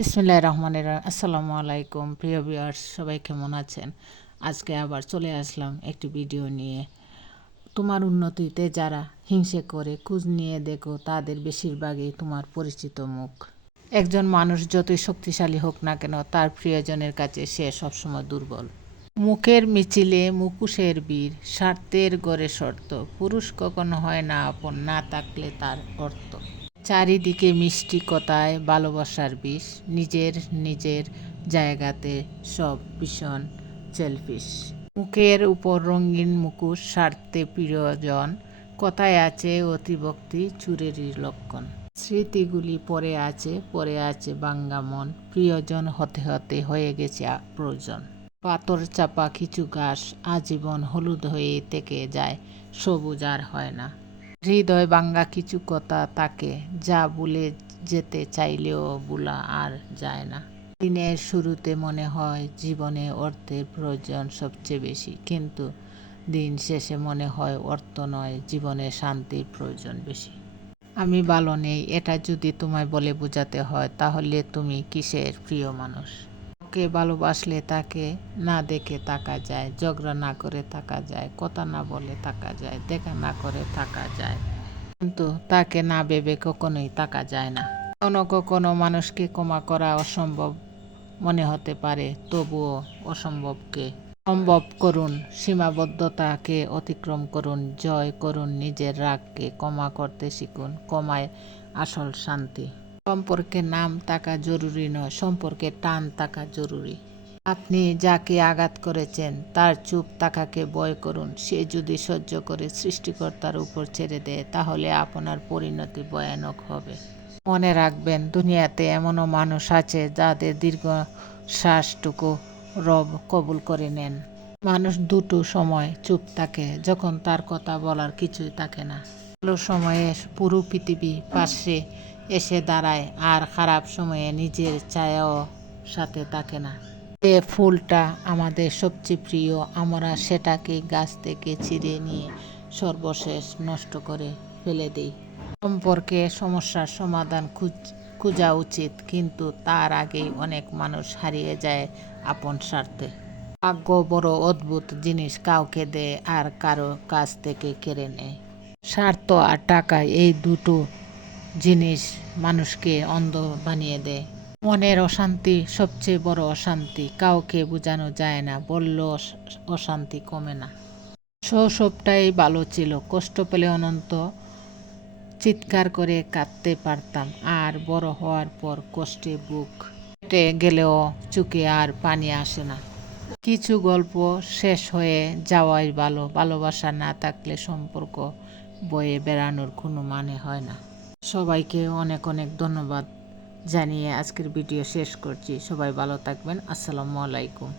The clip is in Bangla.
বিসমুল্লাহ রহমানের আসসালামু আলাইকুম, প্রিয় ভিউয়ার্স, সবাই কেমন আছেন? আজকে আবার চলে আসলাম একটি ভিডিও নিয়ে। তোমার উন্নতিতে যারা হিংসে করে খোঁজ নিয়ে দেখো, তাদের বেশিরভাগই তোমার পরিচিত মুখ। একজন মানুষ যতই শক্তিশালী হোক না কেন, তার প্রিয়জনের কাছে সে সবসময় দুর্বল। মুখের মিছিলে মুকুশের বীর, স্বার্থের গড়ে শর্ত। পুরুষ কখনো হয় না আপন, না থাকলে তার অর্থ। চারিদিকে মিষ্টি কথায় ভালোবাসার বিষ, নিজের নিজের জায়গাতে সব ভীষণ সেলফিশ মুখের উপর রঙিন মুখোশ স্বার্থে প্রিয়জন, কথায় আছে অতিভক্তি চুরেরই লক্ষণ। স্মৃতিগুলি পরে আছে পরে আছে বাঙ্গা মন, প্রিয়জন হতে হতে হয়ে গেছে প্রয়োজন। পাথর চাপা কিছু ঘাস আজীবন হলুদ হয়ে থেকে যায়, সবুজ আর হয় না। হৃদয় ভাঙ্গা কিছু কথা তাকে, যা ভুলে যেতে চাইলেও ভুলা আর যায় না। দিনের শুরুতে মনে হয় জীবনে অর্থের প্রয়োজন সবচেয়ে বেশি, কিন্তু দিন শেষে মনে হয় অর্থ নয়, জীবনে শান্তির প্রয়োজন বেশি। আমি ভালো নেই, এটা যদি তোমায় বলে বোঝাতে হয়, তাহলে তুমি কিসের প্রিয় মানুষ? ওকে ভালোবাসলে তাকে না দেখে থাকা যায়, ঝগড়া না করে থাকা যায়, কথা না বলে থাকা যায়, দেখা না করে থাকা যায়। কিন্তু তাকে না ভেবে কখনোই থাকা যায় না। কখনো কখনো মানুষকে ক্ষমা করা অসম্ভব মনে হতে পারে, তবুও অসম্ভবকে। সম্ভব করুন, সীমাবদ্ধতাকে অতিক্রম করুন, জয় করুন, নিজের রাগকে ক্ষমা করতে শিখুন, ক্ষমায় আসল শান্তি। সম্পর্কে নাম থাকা জরুরি নয়, সম্পর্কে টান থাকা জরুরি। আপনি যাকে আঘাত করেছেন, তার চুপ তাকাকে বয় করুন। সে যদি সহ্য করে সৃষ্টিকর্তার উপর ছেড়ে দেয়, তাহলে আপনার পরিণতি ভয়ানক হবে। মনে রাখবেন, দুনিয়াতে এমনও মানুষ আছে যাদের দীর্ঘ শ্বাসটুকু রব কবুল করে নেন। মানুষ দুটো সময় চুপ থাকে, যখন তার কথা বলার কিছুই থাকে না। ভালো সময়ে পুরো পৃথিবী পাশে এসে দাঁড়ায় আর খারাপ সময়ে নিজের ছায়াও সাথে থাকে না। যে ফুলটা আমাদের সবচেয়ে প্রিয়, আমরা সেটাকে গাছ থেকে ছিঁড়ে নিয়ে সর্বশেষ নষ্ট করে ফেলে দিই। সম্পর্কে সমস্যার সমাধান খুঁজ, খোঁজা উচিত, কিন্তু তার আগেই অনেক মানুষ হারিয়ে যায় আপন স্বার্থে। ভাগ্য বড় অদ্ভুত জিনিস কাউকে দেয় আর কারও কাছ থেকে কেড়ে নেয়। স্বার্থ আর টাকা এই দুটো জিনিস মানুষকে অন্ধ বানিয়ে দেয়। মনের অশান্তি সবচেয়ে বড় অশান্তি। কাউকে বোঝানো যায় না, বললেও অশান্তি কমে না। সবটাই ভালো ছিল। কষ্ট পেলে অনন্ত চিৎকার করে কাঁদতে পারতাম। আর বড় হওয়ার পর কষ্টে বুক কেটে গেলেও চুকে আর পানি আসে না। কিছু গল্প শেষ হয়ে যাওয়াই ভালো। ভালোবাসা না থাকলে সম্পর্ক বয়ে বেড়ানোর কোনো মানে হয় না। সবাইকে অনেক অনেক ধন্যবাদ জানিয়ে আজকের ভিডিও শেষ করছি। সবাই ভালো থাকবেন। আসসালামু আলাইকুম।